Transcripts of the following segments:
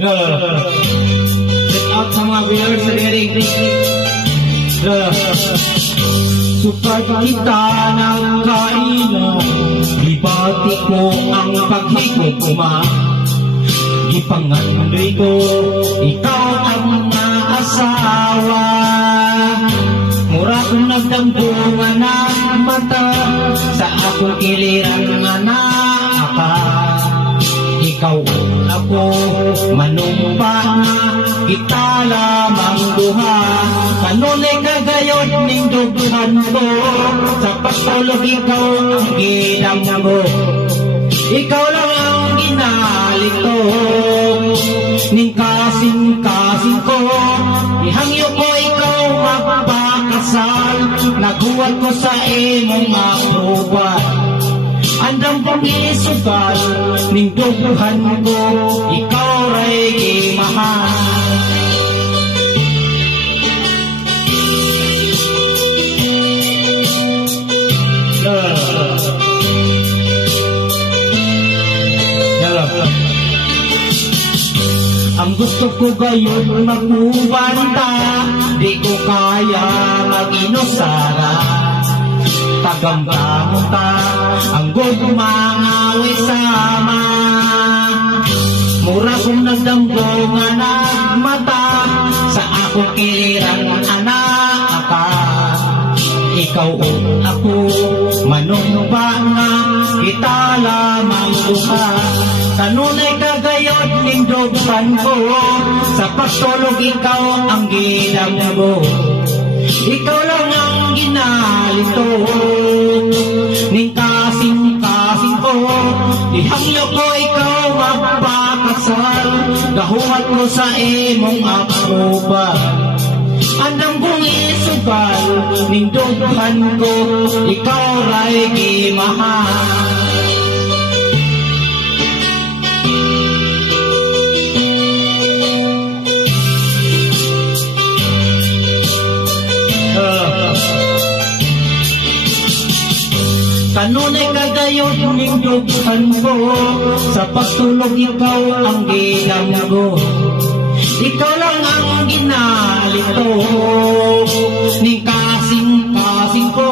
Set out sa mga viewers sa hearing. Sukat kita ng kainan, ibati ko ang paghikot kuma. Ipangandoy ko, ikaw ang mga asawa. Mura kong nagdambungan ng mata, sa akong kiliran nga naaka. Ikaw ako, manumpa na, kita lamang duha. Kanunay kagayot ning duguhan ko, sa pagtulog ikaw ang ginam mo. Ikaw lang ang ginalito, ning kasing-kasing ko. Ihangyo ko ikaw magpakasal, naghuwat ko sa imong aprubat. Andam kong isugal, ning duguhan ko, ikaw ray gimahal. Ang gusto ko gayon magubanta, di ko kaya mag-inusara. Tagambang ta, ang gumangawi sama. Mura kong nagdambungan ng mata, sa akong kilirang anak ka. Ikaw o ako, manumba nga, kita lamang duha. Kanunay kagayot ning dughan ko, sa pagtulog ikaw ang ginam mo. Ikaw lang ang ginalito, ning kasing-kasing ko. Ihangyo ko ikaw magpakasal, gahuwat ko sa imong aprubat. Andam kong isugal, ning dughan ko, ikaw ray gimahal. Kanunay kagayot ning dughan ko, sa pagtulog ikaw ang ginam ko. Ikaw lang ang ginalito, ning kasing-kasing ko.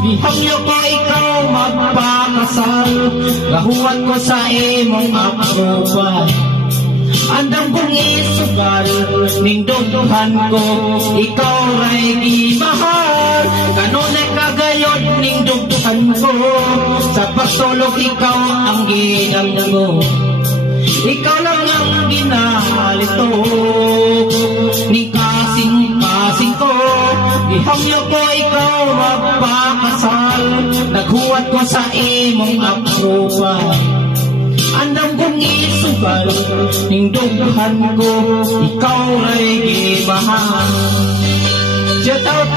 Ihangyo ko ikaw magpakasal, gahuwat ko sa imong aprubat. Andam kong isugal, ning dughan ko, ikaw ray gimahal. Kanunay kagayot ning dughan ko, sa pagtulog ikaw ang ginam mo. Ikaw lang ang ginalito, ning kasing-kasing ko. Ihangyo ko ikaw magpakasal, naghuwat ko sa imong aprubat. Andam kong isugal, ning dughan ko, ikaw ray gimahal. Shout out!